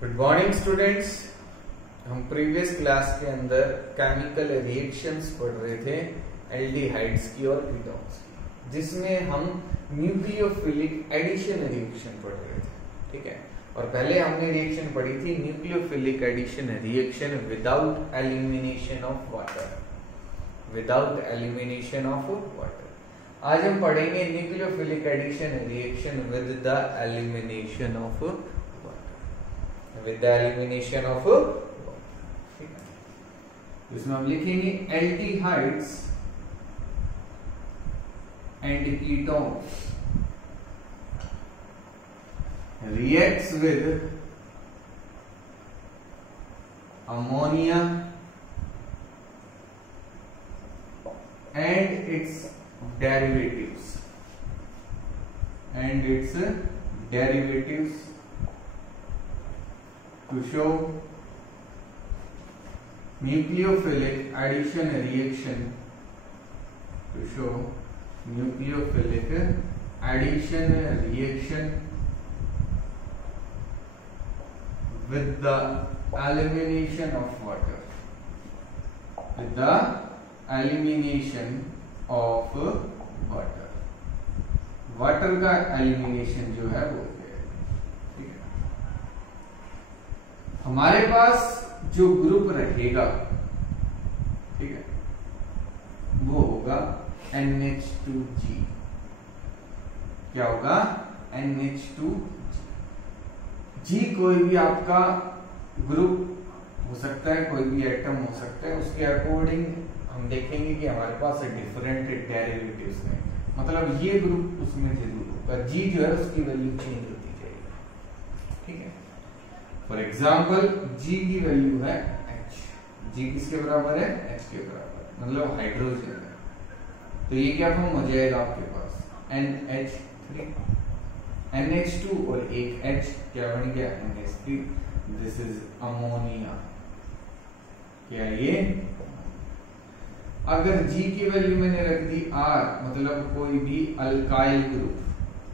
Good morning students. हम previous class के अंदर केमिकल रिएक्शंस पढ़ रहे थे एल्डिहाइड्स की और कीटोन्स की, जिसमें हम न्यूक्लियोफिलिक एडिशन रिएक्शन पढ़ रहे थे। ठीक है, और पहले हमने रिएक्शन पढ़ी थी nucleophilic addition reaction without elimination of water. Without elimination of water. आज हम पढ़ेंगे nucleophilic addition reaction with the elimination of water. With the elimination of water. ठीक है, इसमें हम लिखेंगे aldehydes and ketones reacts with ammonia and its derivatives to show nucleophilic addition reaction with the elimination of water. With the elimination of water. Water का elimination जो है वो ठीक है। हमारे पास जो ग्रुप रहेगा, ठीक है, वो होगा NH2G। क्या होगा? NH2G। जी कोई भी आपका ग्रुप हो सकता है, कोई भी एटम हो सकता है, उसके अकॉर्डिंग हम देखेंगे कि हमारे पास डिफरेंट डेरिवेटिव्स हैं। मतलब ये ग्रुप उसमें जरूर होगा, जी जो है उसकी वैल्यू चेंज होती जाएगी। ठीक है, फॉर एग्जांपल जी की वैल्यू है H। जी किसके बराबर है? H के बराबर, मतलब हाइड्रोजन है। तो ये क्या फॉर्म हो जाएगा आपके पास? NH3। NH2 और एक H क्या बन गया? NH3। This is ammonia. क्या ये? अगर G की वैल्यू मैंने रख दी R, मतलब कोई भी अल्काइल ग्रुप,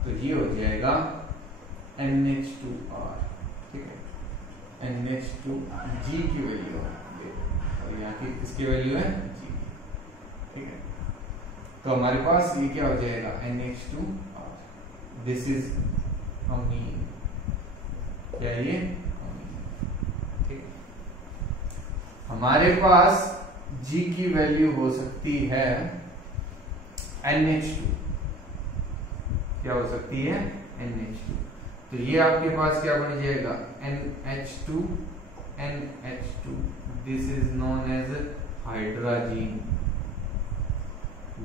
तो ये हो जाएगा NH2R। ठीक है, NH2G की वैल्यू है और यहाँ की किसकी वैल्यू है? G। ठीक है, तो हमारे पास ये क्या हो जाएगा? NH2R। दिस इज अमीन। क्या ये? अमीन। ठीक है, हमारे पास G की वैल्यू हो सकती है NH2। क्या हो सकती है? NH2। तो ये आपके पास क्या बन जाएगा? NH2 NH2। This is known as hydrazine.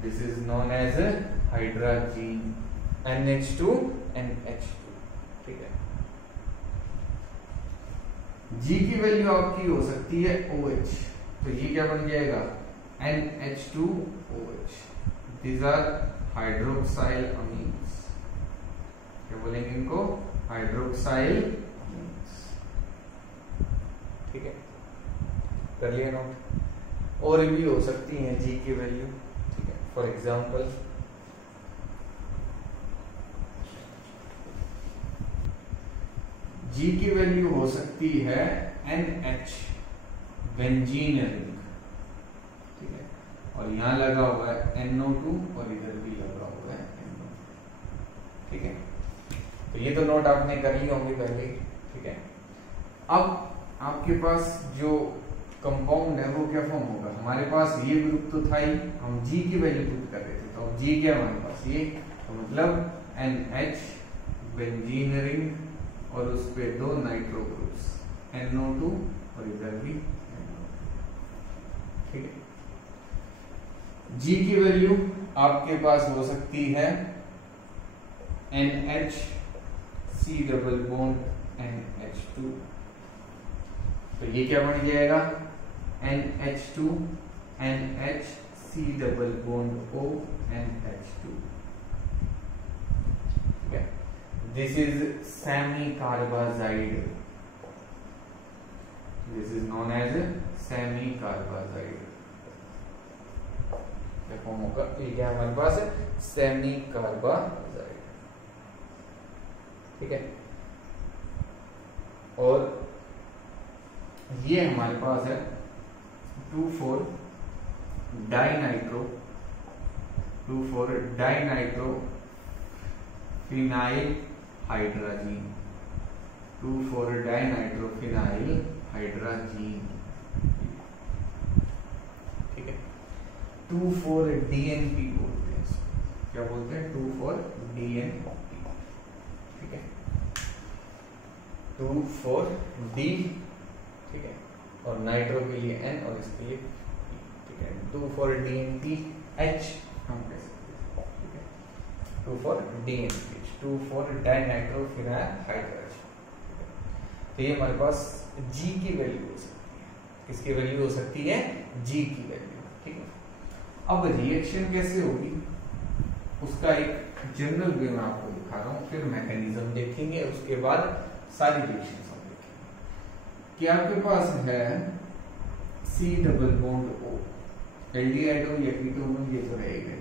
This is known as hydrazine. NH2 NH2। ठीक है, G की वैल्यू आपकी हो सकती है OH। तो ये क्या बन जाएगा? NH2OH। These are hydroxyl amines. क्या बोलेंगे इनको? Hydroxyl amines. ठीक है, कर लिया नोट। और भी हो सकती है G की वैल्यू। ठीक है, फॉर एग्जांपल G की वैल्यू हो सकती है NH, बेंजीन रिंग। ठीक है, और यहां लगा हुआ है NO2 और इधर भी लगा हुआ है NO2। ठीक है, तो ये तो नोट आपने कर ली होंगी पहले। ठीक है, अब आपके पास जो कंपाउंड है वो क्या फॉर्म होगा? हमारे पास ये ग्रुप तो था ही, हम G की वैल्यू पुट कर रहे थे, तो अब G क्या हमारे पास? ये, तो मतलब NH, बेंजीन रिंग और उस पे दो नाइट्रो ग्रुप्स NO2 और इधर भी NO2। ठीक है, G की वैल्यू आपके पास हो सकती है NH C double bond NH2। तो ये क्या बन जाएगा? NH2 NH C double bond O NH2। ठीक है, this is semi-carbazide. This is known as semi-carbazide. क्या फॉर्म होगा? ये हमारे पास semi-carbazide। ठीक है, और ये हमारे पास है 2,4 dinitro phenyl hydrazine 2,4 dinitro phenyl hydrazine. ठीक है, 2,4 DNP बोलते हैं, क्या बोलते हैं? 2,4 DNP। ठीक है, 2,4 D, ठीक है, और नाइट्रो के लिए N और इसके लिए P। ठीक है, 2,4 DNP H हम कह सकते हैं। ठीक है, 2,4 DNP H, 2,4 dinitro phenyl hydrazine. तो ये हमारे पास G की वैल्यू हो सकती है। किसकी वैल्यू हो सकती है? G की वैल्यू। ठीक है, अब रिएक्शन कैसे होगी उसका एक जनरल वे मैं आपको दिखा रहा हूं, फिर मैकेनिज्म देखेंगे, उसके बाद सारी रिएक्शन हम देखेंगे। कि आपके पास है C double bond O, aldehyde या कीटोन, ये तो रहेगा,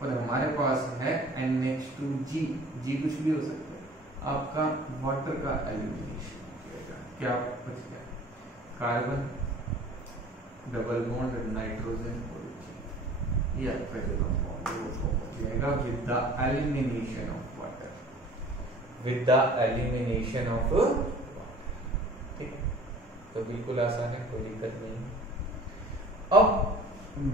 और हमारे पास है NH2G, G कुछ भी हो सकता है, आपका वाटर का एलिमिनेशन हो जाएगा। क्या बच गया? कार्बन डबल बॉन्ड नाइट्रोजन और G, ये आपका जो कंपाउंड है वो हो जाएगा with the elimination of water, with the elimination of water. ठीक है, तो बिल्कुल आसान है, कोई दिक्कत नहीं। अब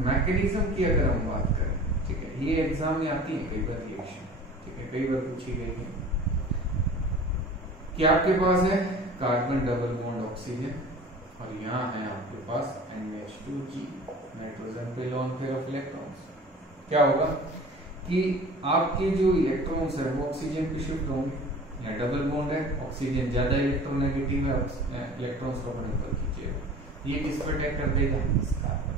मैकेनिज्म की अगर हम बात करें, ठीक है, ये एग्जाम में आती है कई बार रिएक्शन, ठीक है, कई बार पूछी गई है कि आपके पास है कार्बन डबल बॉन्ड ऑक्सीजन और यहाँ है आपके पास NH2G, नाइट्रोजन पे लोन पेयर ऑफ इलेक्ट्रॉन्स। क्या होगा कि आपके जो इलेक्ट्रॉन्स है वो ऑक्सीजन पे शिफ्ट होंगे, यहाँ डबल बॉन्ड है, ऑक्सीजन ज्यादा इलेक्ट्रोनेगेटिव है, इलेक्ट्रॉन्स को अपने ऊपर खींचेगा, ये किस पर अटैक कर देगा? इस कार्बन,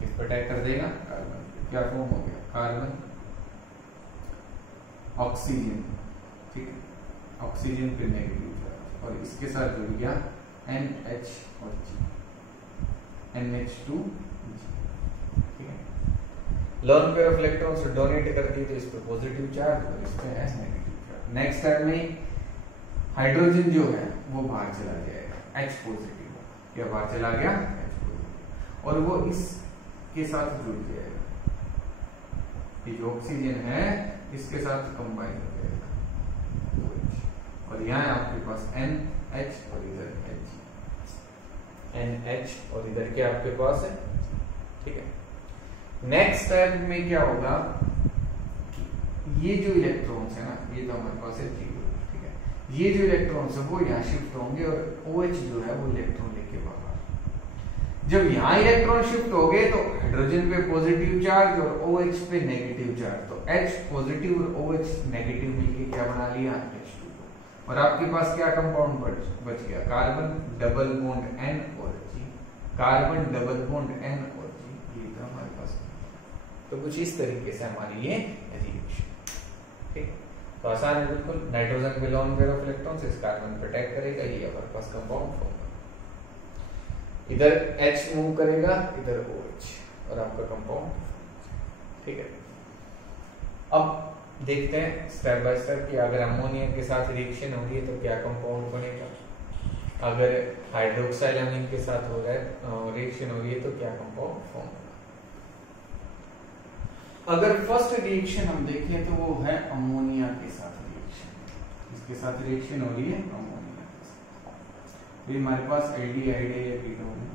किस पर अटैक कर देगा? कार्बन। क्या फॉर्म हो गया? कार्बन ऑक्सीजन, ठीक है, ऑक्सीजन पे नेगेटिव चार्ज, और इसके साथ जुड़ गया NH और G, NH2G। ठीक है, lone pair of electrons donate करती है तो इस पे पॉजिटिव चार्ज और इस पे है नेगेटिव चार्ज। नेक्स्ट टाइम में हाइड्रोजन जो है वो बाहर चला जाएगा, H पॉजिटिव, क्या बाहर चला गया? H पॉजिटिव, और वो इसके साथ जुड़ जाएगा, ये जो ऑक्सीजन है इसके साथ कंबाइन हो जाएगा, और यहाँ आपके पास NH और इधर H, NH और इधर क्या आपके पास है? ठीक है, नेक्स्ट स्टेप में क्या होगा कि ये जो इलेक्ट्रॉन्स है ना, ये तो हमारे पास है 0, ठीक है, ये जो इलेक्ट्रॉन्स है वो यहाँ शिफ्ट होंगे और OH जो है वो इलेक्ट्रॉन लेके बाहर। जब यहाँ इलेक्ट्रॉन शिफ्ट हो गए तो हाइड्रोजन पे पॉजिटिव चार्ज और OH पे नेगेटिव चार्ज, तो H पॉजिटिव और OH नेगेटिव मिलके क्या बना लिया? H2, और आपके पास क्या कंपाउंड बच गया? कार्बन डबल बॉन्ड N और G, carbon double bond N और G, ये था हमारे पास। तो कुछ इस तरीके से हमारी ये रिएक्शन, ठीक, तो आसान है बिल्कुल। नाइट्रोजन पे लोन पेयर ऑफ इलेक्ट्रॉन्स इस कार्बन पे अटैक करेगा, ये हमारे पास कंपाउंड फॉर्म, इधर H मूव करेगा, इधर OH, और आपका कंपाउंड, ठीक है। अब देखते हैं स्टेप बाय स्टेप कि अगर अमोनिया के साथ रिएक्शन हो रही है तो क्या कंपाउंड बनेगा, अगर हाइड्रोक्साइल अमीन के साथ हो रहा है रिएक्शन हो रही है तो क्या कंपाउंड फॉर्म होगा। अगर फर्स्ट रिएक्शन हम देखें तो वो है अमोनिया के साथ रिएक्शन, इसके साथ रिएक्शन हो रही है अमोनिया के साथ, तो हमारे पास एल्डिहाइड है या कीटोन है,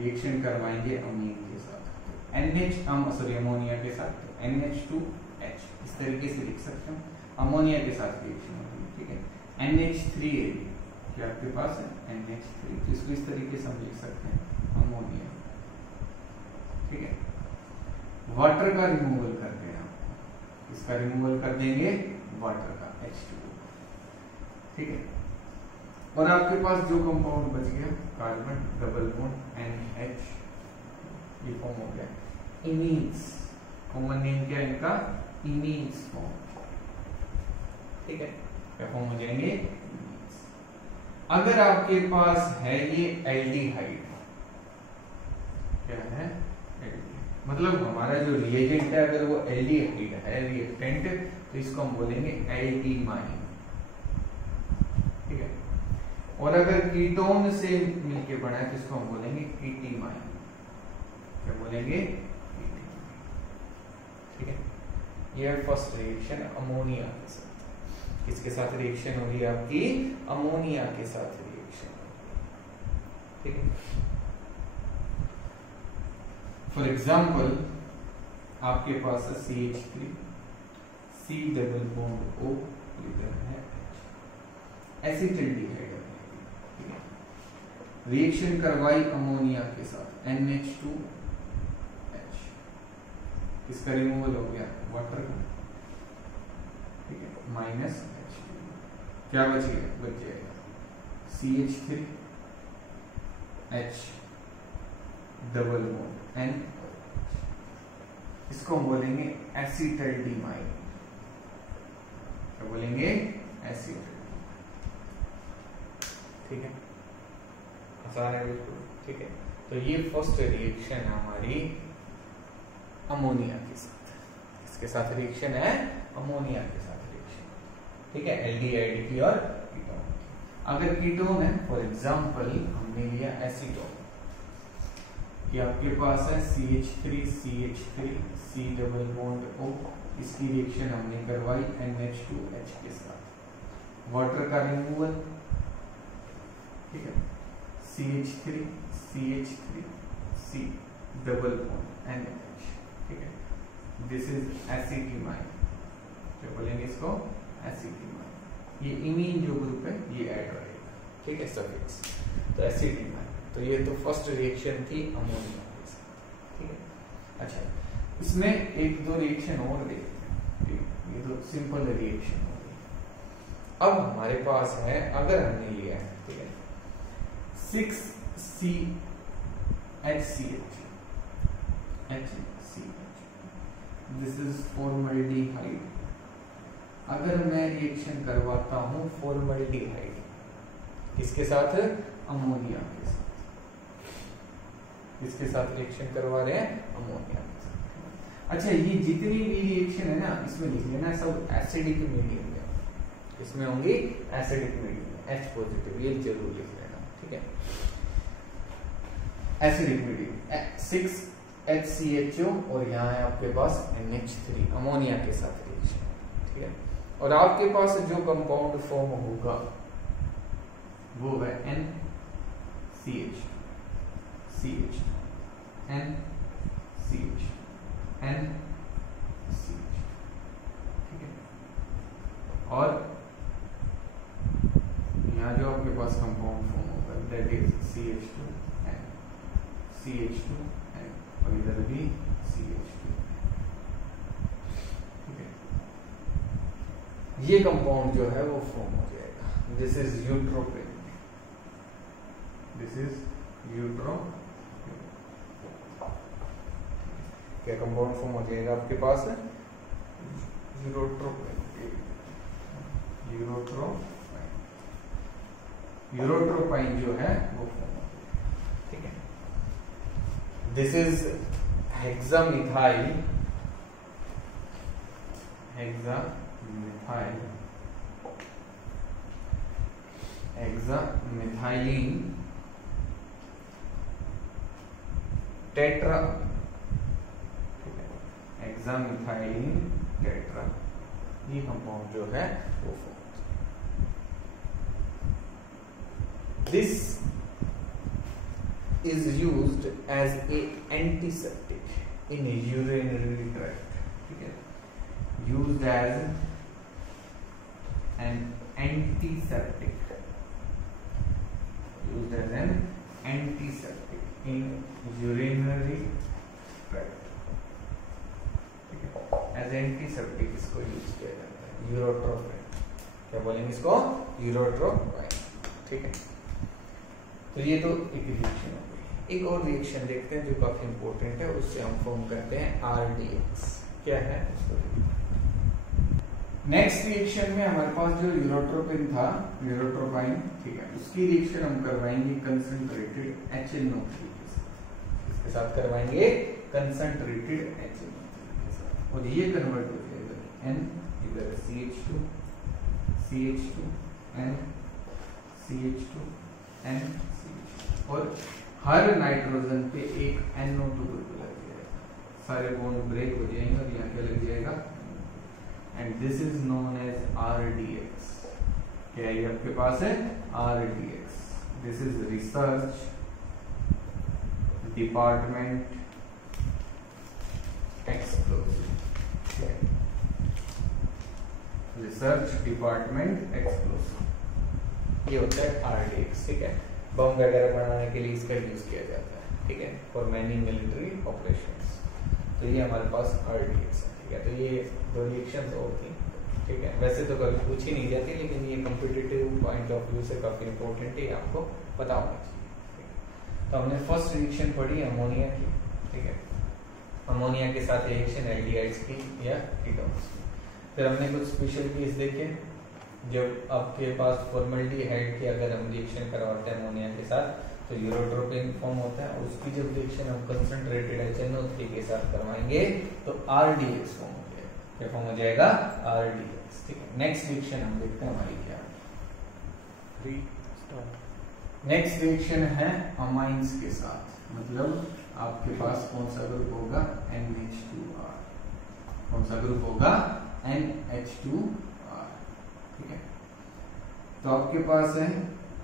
रिएक्शन करवाएंगे अमीन के साथ, तो NH हम सॉरी अमोनिया के साथ, तो NH2H इस तरीके से लिख सकते हैं, अमोनिया के साथ रिएक्शन होती है, ठीक है। NH3 क्या आपके पास है? NH3, तो इसको इस तरीके से हम लिख सकते हैं अमोनिया, ठीक है। वाटर का रिमूवल करते हैं, इसका रिमूवल कर देंगे वाटर का H2, ठीक है, और आपके पास जो कंपाउंड बच गया कार्बन डबल बॉन्ड NH, ये फॉर्म हो गया इमीन्स, कॉमन नेम क्या है इनका? इमीन्स फॉर्म, ठीक है, क्या फॉर्म हो जाएंगे? इमीन्स। अगर आपके पास है ये एल्डिहाइड, क्या है? मतलब हमारा जो रिएजेंट है अगर वो एल्डिहाइड है रिएक्टेंट, तो इसको हम बोलेंगे एल्डिमाइन, ठीक है। और अगर कीटोन से मिलके बना है तो इसको हम बोलेंगे कीटीमाइन। क्या बोलेंगे? ठीक है, ये फर्स्ट रिएक्शन अमोनिया के साथ। किसके साथ रिएक्शन हो रही है आपकी? अमोनिया के साथ रिएक्शन। ठीक है, फॉर एग्जाम्पल आपके पास है CH3 C double bond O, इधर है एसिटिल्डिहाइड। ठीक है, रिएक्शन करवाई अमोनिया के साथ NH2H, किसका रिमूवल हो गया? वाटर का। ठीक है, माइनस H2, क्या बच गया? बच जाएगा CH3 H double bond N, इसको हम बोलेंगे एसिटल्डिमाइन। क्या बोलेंगे? एसिटल्डिमाइन। ठीक है, आसान है बिल्कुल। ठीक है, तो ये फर्स्ट रिएक्शन है हमारी अमोनिया के साथ। इसके साथ रिएक्शन है अमोनिया के साथ रिएक्शन। ठीक है, एल्डिहाइड की और कीटोन की। अगर कीटोन है, फॉर एग्जांपल हमने लिया एसीटोन, कि आपके पास है CH3 C double bond O, इसकी रिएक्शन हमने करवाई NH2H के साथ, वाटर का रिमूवल। ठीक है, CH3 C double bond NH। ठीक है, दिस इज एसिटिमाइन। क्या बोलेंगे इसको? एसिटिमाइन। ये इमीन जो ग्रुप है ये ऐड रहेगा। ठीक है, सफिक्स, तो एसिटिमाइन। तो ये तो फर्स्ट रिएक्शन थी अमोनिया के साथ। ठीक है, अच्छा, इसमें एक दो रिएक्शन और देखते हैं। ये तो सिंपल रिएक्शन हो गई। अब हमारे पास है, अगर हमने लिया है, ठीक है, 6CHCH, दिस इज फॉर्मल्डिहाइड। अगर मैं रिएक्शन करवाता हूं फॉर्मल्डिहाइड, किसके साथ? अमोनिया के साथ। किसके साथ रिएक्शन करवा रहे हैं? अमोनिया के साथ। अच्छा, ये जितनी भी रिएक्शन है ना, इसमें लिख लेना सब एसिडिक मीडियम में, इसमें होंगी एसिडिक मीडियम, H पॉजिटिव, ये जरूर लिख लेना। ठीक है, एसिडिक मीडियम 6HCHO, और यहाँ है आपके पास NH3, अमोनिया के साथ रिएक्शन। ठीक है, और आपके पास जो कंपाउंड फॉर्म होगा वो है NCH, CH, NCH, NCH। ठीक है, और यहाँ जो आपके पास कंपाउंड फॉर्म होगा दैट इज CH2N, CH2N, और इधर भी CH2N। ठीक है, ये कंपाउंड जो है वो फॉर्म हो जाएगा। This is urotropin, this is urotropin. क्या कंपाउंड फॉर्म हो जाएगा आपके पास? यूरोट्रोपिन, यूरोट्रोपाइन जो है वो फॉर्म हो जाएगा। ठीक है, this is hexamethyl, hexamethylene tetra, hexamethylene tetra, ये कंपाउंड जो है वो form. This is used as a antiseptic in urinary tract. ठीक है, used as an antiseptic, used as an antiseptic in urinary tract. ठीक है, as antiseptic इसको use किया जाता है। यूरोट्रोपिन, क्या बोलेंगे इसको? यूरोट्रोपिन। ठीक है, तो ये तो एक रिएक्शन हो गई। एक और रिएक्शन देखते हैं जो काफी इंपॉर्टेंट है, उससे हम फॉर्म करते हैं RDX। क्या है उसको? नेक्स्ट रिएक्शन में हमारे पास जो यूरोट्रोपिन था, यूरोट्रोपाइन, ठीक है, उसकी रिएक्शन हम करवाएंगे कंसंट्रेटेड HNO3 के साथ। इसके साथ करवाएंगे कंसंट्रेटेड HNO3 के साथ, और ये कन्वर्ट हो जाएगा N, इधर CH2, CH2, N, CH2 N CH2 और हर नाइट्रोजन पे एक NO2 ग्रुप लग जाएगा, सारे बॉन्ड ब्रेक हो जाएंगे और यहाँ क्या लग जाएगा, and this is known as RDX। क्या ये आपके पास है? RDX। This is research department explosive, research department explosive, ये होता है RDX। ठीक है, बम वगैरह बनाने के लिए इसका यूज किया जाता है। ठीक है, फॉर मैनी मिलिट्री ऑपरेशंस। तो ये हमारे पास RDX है। ठीक है, तो ये दो रिएक्शंस और थी। ठीक है, वैसे तो कभी पूछी नहीं जाती, लेकिन ये कॉम्पिटिटिव पॉइंट ऑफ व्यू से काफी इंपॉर्टेंट है, आपको पता होना चाहिए। तो हमने फर्स्ट रिएक्शन पढ़ी अमोनिया की। ठीक है, अमोनिया के साथ रिएक्शन एल्डिहाइड्स की या कीटोन्स की। फिर हमने कुछ स्पेशल केस देखे, जब आपके पास फॉर्मल्डिहाइड की अगर हम रिएक्शन करवाते हैं अमोनिया के साथ तो यूरोट्रोपिन फॉर्म होता है, और उसकी जब रिएक्शन हम कंसंट्रेटेड HNO3 के साथ करवाएंगे तो RDX फॉर्म हो जाएगा। क्या फॉर्म हो जाएगा? RDX। ठीक है, नेक्स्ट रिएक्शन हम देखते हैं हमारी क्या है। नेक्स्ट रिएक्शन है अमाइंस के साथ, मतलब आपके पास कौन सा ग्रुप होगा? NH2R। कौन सा ग्रुप होगा? NH2R। ठीक है, तो आपके पास है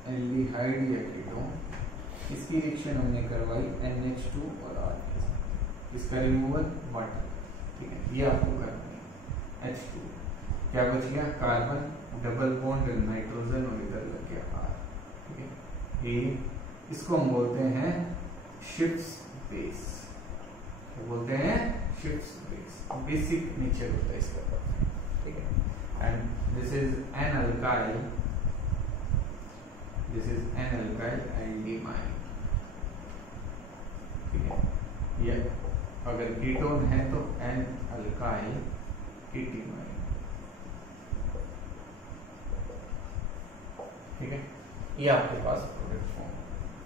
एल्डिहाइड या कीटोन, इसकी रिएक्शन हमने करवाई NH2 और R के साथ, इसका रिमूवल वाटर। ठीक है, ये आपको करना है। H2 क्या बच गया? कार्बन, डबल बॉन्ड नाइट्रोजन और इधर लग गया R। ठीक है, ये इसको हम बोलते हैं शिफ्ट्स बेस। क्या बोलते हैं? Shifts base. बेसिक नेचर होता है इसका। ठीक है, and this is an alkyl, this is an alkyl aldimine। ठीक है, ये अगर कीटोन है तो an alkyl ketimine। ठीक है, ये आपके पास product form.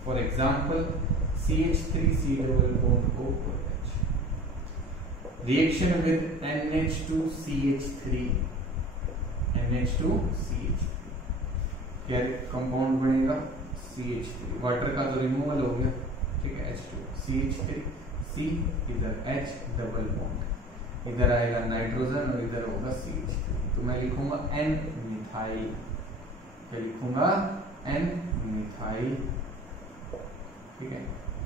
For example CH3C double bond OH, reaction with NH2CH3, NH2CH3 क्या कंपाउंड बनेगा? CH3। वाटर का तो रिमूवल हो गया। ठीक है, H2 CH3 C, इधर H डबल बॉन्ड, इधर आएगा नाइट्रोजन और इधर होगा CH3। तो मैं लिखूंगा N मिथाइल। क्या लिखूंगा? N methyl. ठीक है,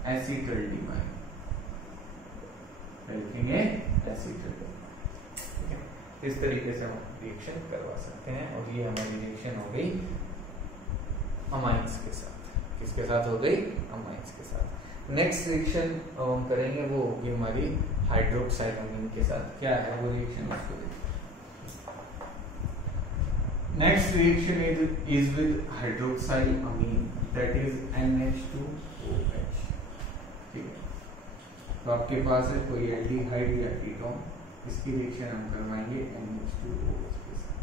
एसिटल्डिमाइन लिखेंगे, एसिटल्डिमाइन। ठीक है, इस तरीके से हम रिएक्शन करवा सकते हैं। और ये हमारी रिएक्शन हो गई अमाइंस के साथ। किसके साथ हो गई? अमाइंस के साथ। नेक्स्ट रिएक्शन हम करेंगे वो होगी हमारी हाइड्रोक्साइलामीन के साथ। क्या है वो रिएक्शन? उसको next reaction is with hydroxylamine, that is NH2OH। ठीक है, तो आपके पास है कोई एल्डिहाइड या कीटोन, इसकी रिएक्शन हम करवाएंगे NH2OH के साथ।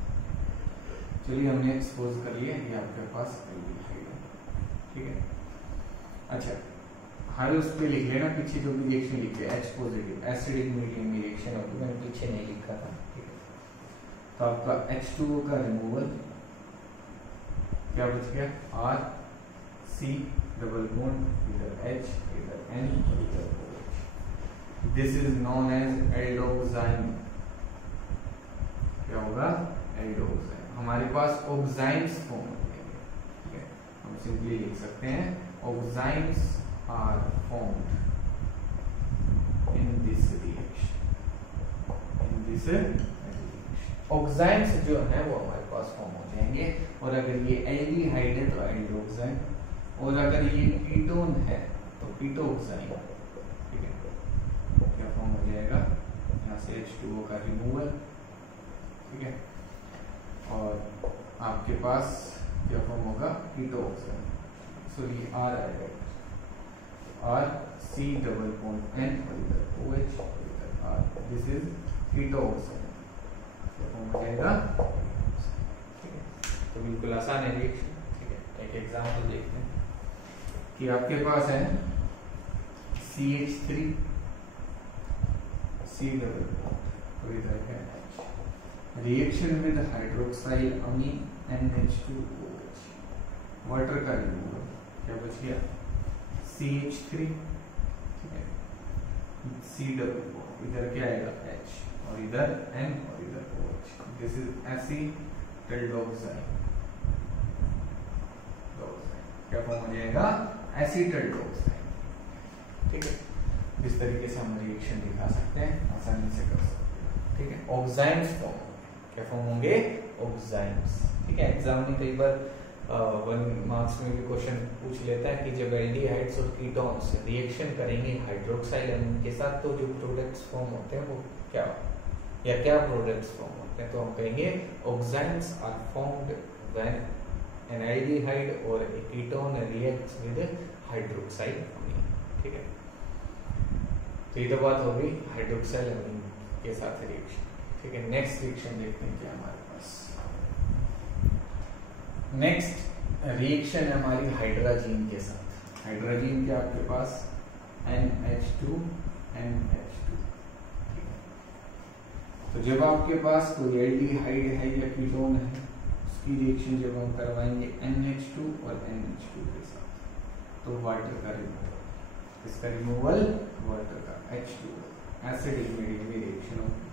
चलिए, हमने एक्सपोज कर लिया, ये आपके पास एल्डिहाइड है। ठीक है, अच्छा, हर उस पे लिख लेना पीछे जो भी रिएक्शन लिखे, H पॉजिटिव एसिडिक मीडियम में रिएक्शन होगी, मैंने पीछे नहीं लिखा था। ठीक है, तो आपका H2O का रिमूवल, क्या बच गया? R C डबल बॉन्ड, इधर H, इधर N और इधर OH। This is known as aldoxime. क्या होगा? एल्डोक्साइन। हमारे पास ऑक्साइन्स फॉर्म हो जाएंगे। ठीक है, हम सिंपली लिख सकते हैं oximes are formed in this reaction. In this oximes जो है वो हमारे पास फॉर्म हो जाएंगे। और अगर ये एल्डिहाइड है तो एल्डोक्साइन, और अगर ये कीटोन है तो कीटोक्साइन। ठीक है, क्या फॉर्म हो जाएगा? यहाँ से H2O का रिमूवल। ठीक है, और आपके पास क्या फॉर्म होगा? कीटोक्साइन। सो ये R आएगा, R C double bond N और इधर OH और इधर R। This is कीटोक्साइन। क्या फॉर्म हो जाएगा? ठीक है, तो बिल्कुल आसान है रिएक्शन। ठीक है, एक एग्जांपल देखते हैं कि आपके पास है CH3 C डबल बॉन्ड और इधर है H, reaction with hydroxyl amine NH2OH। Water का रिमूवल, क्या बच गया CH3, ठीक है, C डबल बॉन्ड, इधर क्या आएगा H और इधर N और इधर OH, दिस इज एसीटल्डोक्साइड, क्या फॉर्म हो जाएगा एसीटल्डोक्साइड, ठीक है। इस तरीके से हम रिएक्शन दिखा सकते हैं, आसानी से कर सकते हैं, ठीक है। ऑक्साइड्स फॉर्म, क्या फॉर्म होंगे ऑक्साइड्स, ठीक है। एग्जाम में कई बार 1 मार्क्स में भी क्वेश्चन पूछ लेता है कि जब एल्डिहाइड्स और कीटोन्स रिएक्शन करेंगे हाइड्रोक्साइल अमीन के साथ तो जो प्रोडक्ट्स फॉर्म होते हैं वो क्या, या क्या प्रोडक्ट्स फॉर्म होते हैं, तो हम कहेंगे oxides are formed when an aldehyde or a ketone reacts with hydroxyl amine, ठीक है। तो ये तो बात हो गई हाइड्रोक्साइल अमीन के साथ रिएक्शन, ठीक है। नेक्स्ट रिएक्शन देखते हैं क्या हमारे पास। नेक्स्ट रिएक्शन है हमारी हाइड्रोजीन के साथ। हाइड्रोजीन क्या आपके पास NH2 NH2, ठीक है। तो जब आपके पास कोई एल्डिहाइड है या कीटोन है, रिएक्शन जब हम करवाएंगे NH2 और NH2 के साथ, तो वाटर का रिमूवल, इसका रिमूवल वाटर का H2O, एसिडिक मीडियम में रिएक्शन होगी,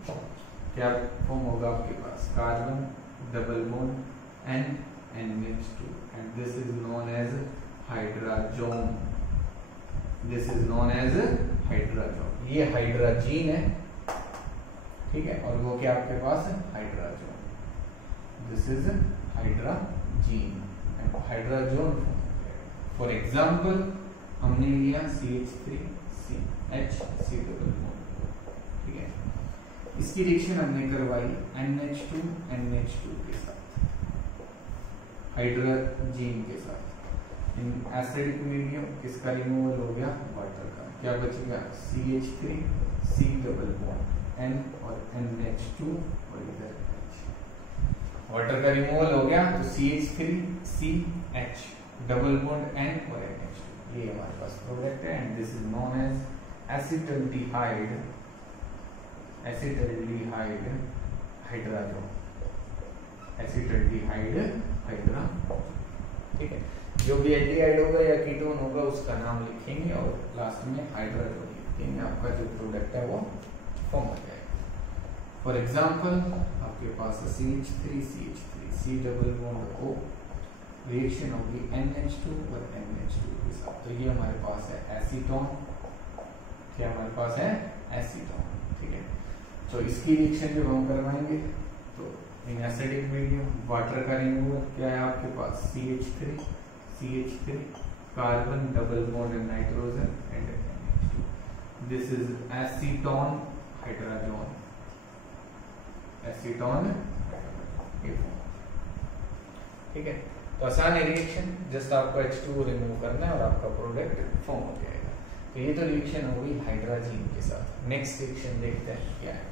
क्या फॉर्म होगा आपके पास carbon double bond N NH2 and this is known as hydrazone, this is known as hydrazone, ये हाइड्रोजीन है, ठीक है, और वो क्या आपके पास है hydrazone, this is hydrazine and hydrazone. For example हमने लिया CH3CH C डबल बॉन्ड, ठीक है। इसकी रिएक्शन हमने करवाई NH2 NH2 के साथ, हाइड्रोजीन के साथ, इन एसिडिक मीडियम, किसका रिमूवल हो गया वाटर का, क्या बचेगा CH3 C double bond N और NH2 और इधर वाटर का रिमूवल हो गया, तो CH3CH डबल बॉन्ड N और NH2, ये हमारे पास प्रोडक्ट है and this is known as acetaldehyde, acetaldehyde hydrazone, acetaldehyde hydrazone, ठीक है। जो भी एल्डिहाइड होगा या कीटोन होगा उसका नाम लिखेंगे और लास्ट में हाइड्राजोन लिखेंगे, आपका जो प्रोडक्ट है वो फॉर्म हो जाएगा। फॉर एग्जाम्पल आपके पास CH3CH3 C double bond O, reaction होगी NH2 और NH2 के साथ, तो ये हमारे पास है एसीटोन, क्या हमारे पास है एसीटोन, ठीक है। तो इसकी रिएक्शन जब हम करवाएंगे तो इन एसिडिक मीडियम वाटर का रिमूवल, क्या है आपके पास CH3 carbon double bond nitrogen and NH2, this is acetone hydrazone, acetone, ठीक है। तो आसान है रिएक्शन, जस्ट आपको H2 रिमूव करना है और आपका प्रोडक्ट फॉर्म हो जाएगा। तो ये तो रिएक्शन हो गई हाइड्रोजीन के साथ। नेक्स्ट रिएक्शन देखते हैं क्या है।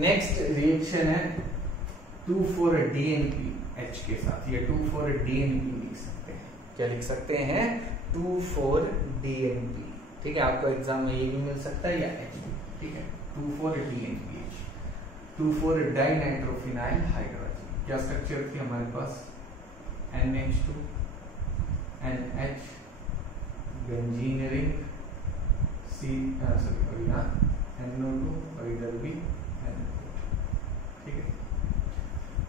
नेक्स्ट रिएक्शन है 2,4-DNPH के साथ, ये 2,4-DNP लिख सकते हैं, क्या लिख सकते हैं 2,4-DNP, ठीक है। आपको एग्जाम में ये भी मिल सकता है या H, ठीक है। 2,4-DNPH, 2,4-डाइनाइट्रोफिनाइल हाइड्रोजीन, क्या स्ट्रक्चर थी हमारे पास NH2 NH benzene ring NO2 और इधर भी NO2, ठीक है।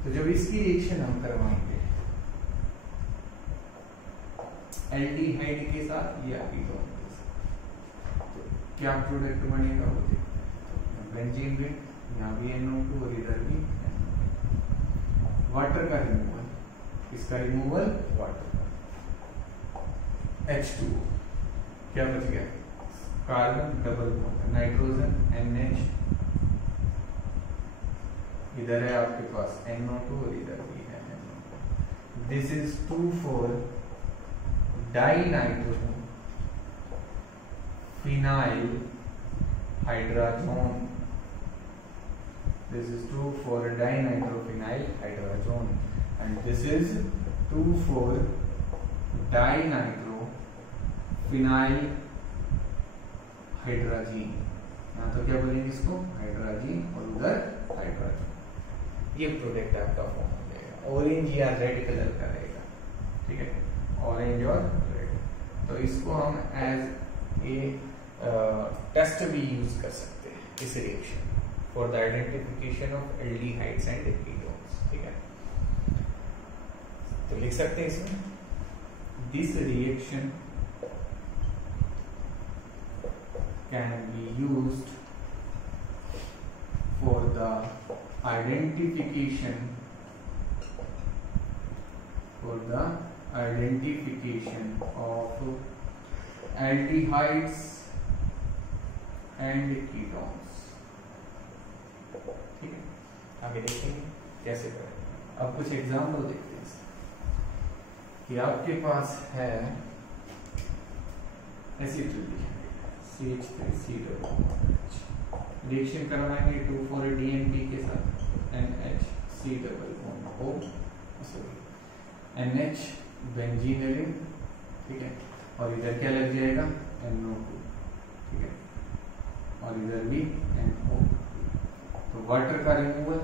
तो जब इसकी रिएक्शन हम करवाएंगे एल्डिहाइड के साथ या कीटोन के साथ, तो क्या प्रोडक्ट बनेगा वो देखते हैं। बेंजीन रिंग, यहाँ भी NO2 और इधर भी NO2, वाटर का रिमूवल, इसका रिमूवल वाटर का H2O, क्या बच गया carbon double bond nitrogen NH, इधर है आपके पास NO2 और इधर भी है NO2, this is two four dinitro phenyl hydrazone, this is 2,4-dinitrophenyl hydrazone and this is 2,4-dinitrophenyl hydrazine, यहाँ तो क्या बोलेंगे इसको हाइड्राजीन और उधर हाइड्राजीन, ये प्रोडक्ट आपका फॉर्म हो जाएगा। ऑरेंज या रेड कलर का रहेगा, ठीक है, ऑरेंज और रेड। तो इसको हम एज ए टेस्ट भी यूज कर सकते हैं इस reaction for the identification of aldehydes and ketones, ठीक है। तो लिख सकते हैं इसमें this reaction can be used for the identification of aldehydes and ketones, ठीक है। आगे देखेंगे कैसे करें। अब कुछ एग्जाम्पल देखते हैं कि आपके पास है एसिटिल्डिहाइड CH3COOH, रिएक्शन करवाएंगे 2,4-DNP के साथ NHC+O, सॉरी NH बेंजीनलिन, ठीक है, और इधर क्या लग जाएगा NO2, ठीक है, और इधर भी NO2। तो वाटर का रिमूवल,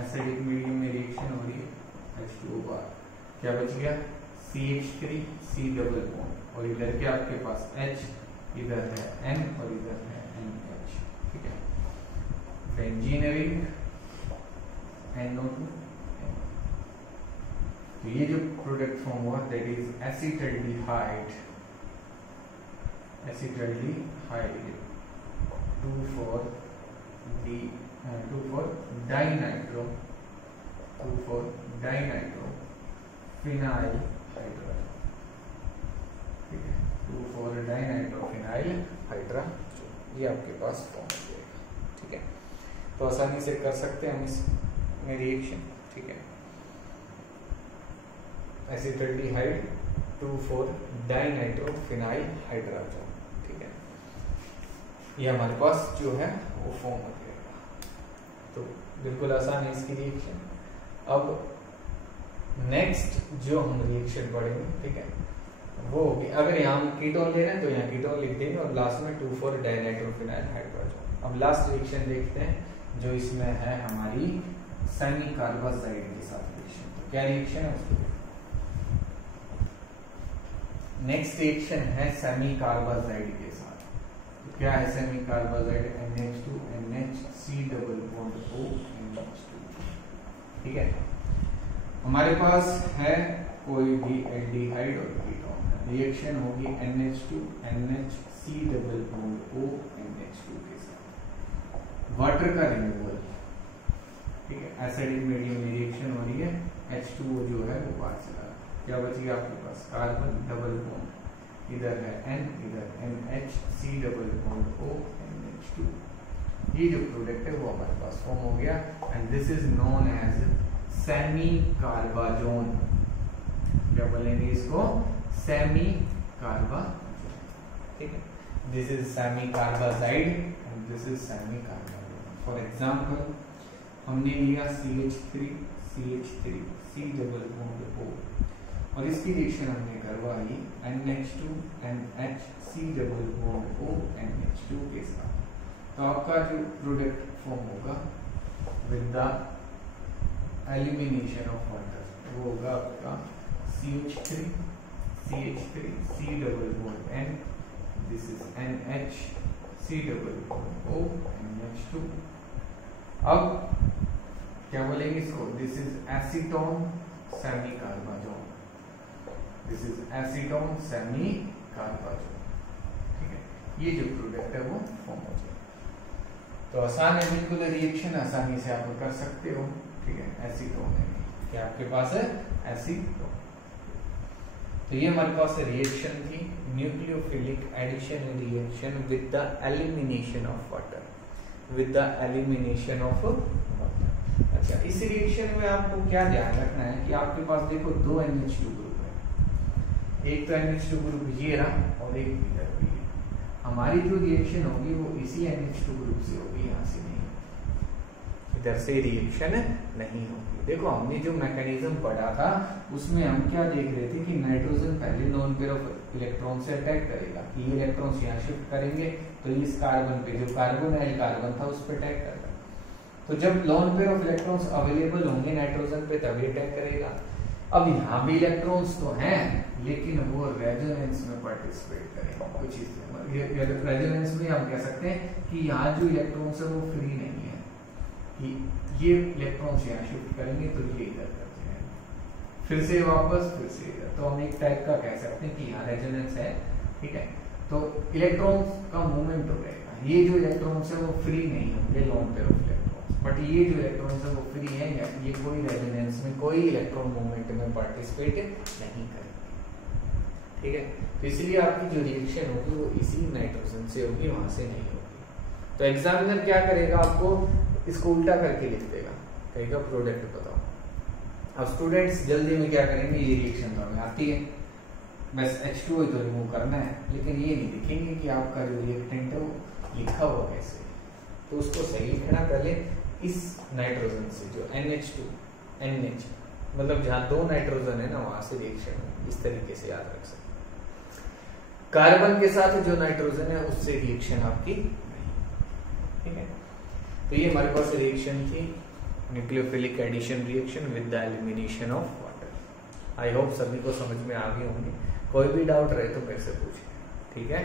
एसिडिक मीडियम में रिएक्शन हो रही है H2O बार, क्या बच गया CH3C+O, और इधर क्या आपके पास H, इधर है N और इधर है NH, ठीक है, बेंजीनलिन NO2। तो ये जो प्रोडक्ट फॉर्म हुआ that is acetaldehyde two four dinitro phenyl hydrogen, ठीक है, 2,4-डाइनाइट्रो फिनाइल हाइड्रोजन, ये आपके पास फॉर्म हो जाएगा, ठीक है। तो आसानी से कर सकते हैं हम इसमें रिएक्शन, ठीक है। एसिटल्डिहाइड 2,4-डाइनाइट्रोफिनाइल हाइड्रोजन, ठीक है, ये हमारे पास जो है वो फॉर्म हो जाएगा। तो बिल्कुल आसान है इसकी रिएक्शन। अब नेक्स्ट जो हम रिएक्शन पढ़ेंगे, ठीक है, वो होगी, अगर यहाँ हम कीटोन ले रहे हैं तो यहाँ कीटोन लिख देंगे और लास्ट में 2,4-डाइनाइट्रोफिनाइल हाइड्रोजन। अब लास्ट रिएक्शन देखते हैं जो इसमें है हमारी सेमी कार्बाजाइड के साथ रिएक्शन। तो क्या रिएक्शन है उसको नेक्स्ट रिएक्शन है सेमी कार्बाजाइड के साथ। तो क्या है semi carbazide NH2 NHC+O NH2, ठीक है। हमारे पास है कोई भी एल्डिहाइड और कीटोन, रिएक्शन होगी NH2 NHC+O NH2 के साथ, वाटर का रिमूवल, ठीक है, एसिडिक मीडियम में रिएक्शन हो रही है, H2O जो है वो बाहर चला, क्या बच गया आपके पास कार्बन डबल बॉन्ड, इधर है N, इधर NHC+O NH2। ये जो प्रोडक्ट है वो हमारे पास फॉर्म हो गया and this is known as semicarbazone. क्या बोलेंगे इसको? सेमी कार्बाजोन, ठीक है। This is semicarbazide and this is semicarbazone. For example हमने लिया CH3 और इसकी रिएक्शन हमने करवाई NH2 NHC+O NH2 के साथ। तो आपका जो प्रोडक्ट फॉर्म होगा with the elimination of water वो होगा आपका CH3 N, this is NHC+O NH2। अब क्या बोलेंगे इसको? This is acetone semicarbazone, this is acetone semicarbazone, ठीक है। ये जो प्रोडक्ट है वो फॉर्म हो जाएगा। तो आसान है बिल्कुल, रिएक्शन आसानी से आप कर सकते हो, ठीक है। एसीटोन है, क्या आपके पास है एसीटोन। तो ये हमारे पास रिएक्शन थी, nucleophilic addition reaction with the elimination of water, with the elimination of water. अच्छा, इस रिएक्शन में आपको क्या ध्यान रखना है कि आपके पास देखो दो NH2 ग्रुप है, एक तो NH2 ग्रुप ये रहा और एक इधर भी है। हमारी जो रिएक्शन होगी वो इसी NH2 ग्रुप से होगी, यहाँ से नहीं, इधर से रिएक्शन नहीं होगी। देखो हमने जो मैकेनिज्म पढ़ा था उसमें हम क्या देख रहे थे कि नाइट्रोजन पहले लोन पेयर ऑफ इलेक्ट्रॉन से अटैक करेगा, कि ये इलेक्ट्रॉन्स यहाँ शिफ्ट करेंगे तो इस कार्बन पे जो कार्बोनाइल कार्बन था उस पर अटैक करेगा। तो जब lone pair of electrons available होंगे नाइट्रोजन पे तभी अटैक करेगा। अब यहाँ भी इलेक्ट्रॉन्स तो हैं लेकिन वो रेजोनेंस में पार्टिसिपेट करेंगे कुछ चीज। रेजोनेंस में हम कह सकते हैं कि यहाँ जो इलेक्ट्रॉन्स है वो फ्री नहीं है, कि ये इलेक्ट्रॉन्स यहाँ शिफ्ट करेंगे तो ये इधर कर जाएंगे, फिर से वापस, फिर से इधर। तो हम एक टाइप का कह सकते हैं कि यहाँ रेजोनेंस है, ठीक है। तो इलेक्ट्रॉन्स का मूवमेंट हो रहेगा, ये जो इलेक्ट्रॉन्स है वो फ्री नहीं होंगे lone pair of electrons, but ये जो इलेक्ट्रॉन्स है वो फ्री है, ये कोई रेजोनेंस में कोई इलेक्ट्रॉन मूवमेंट में पार्टिसिपेट नहीं करेंगे, ठीक है। तो इसलिए आपकी जो रिएक्शन होगी वो इसी नाइट्रोजन से होगी, वहां से नहीं होगी। तो एग्जामिनर क्या करेगा, आपको इसको उल्टा करके लिख देगा, कहेगा प्रोडक्ट बताओ। अब स्टूडेंट्स जल्दी में क्या करेंगे, ये रिएक्शन तो हमें आती है, बस H2O तो रिमूव करना है, लेकिन ये नहीं लिखेंगे कि आपका जो रिएक्टेंट है वो लिखा हुआ कैसे। तो उसको सही लिखना, पहले इस नाइट्रोजन से जो NH2 NH मतलब जहां दो नाइट्रोजन है ना वहां से रिएक्शन होगी, इस तरीके से याद रख सकते। कार्बन के साथ जो नाइट्रोजन है उससे रिएक्शन आपकी नहीं, ठीक है। तो ये हमारे पास रिएक्शन थी nucleophilic addition reaction with the elimination of water. I hope सभी को समझ में आ गई होंगी। कोई भी डाउट रहे तो मेरे से पूछिए, ठीक है।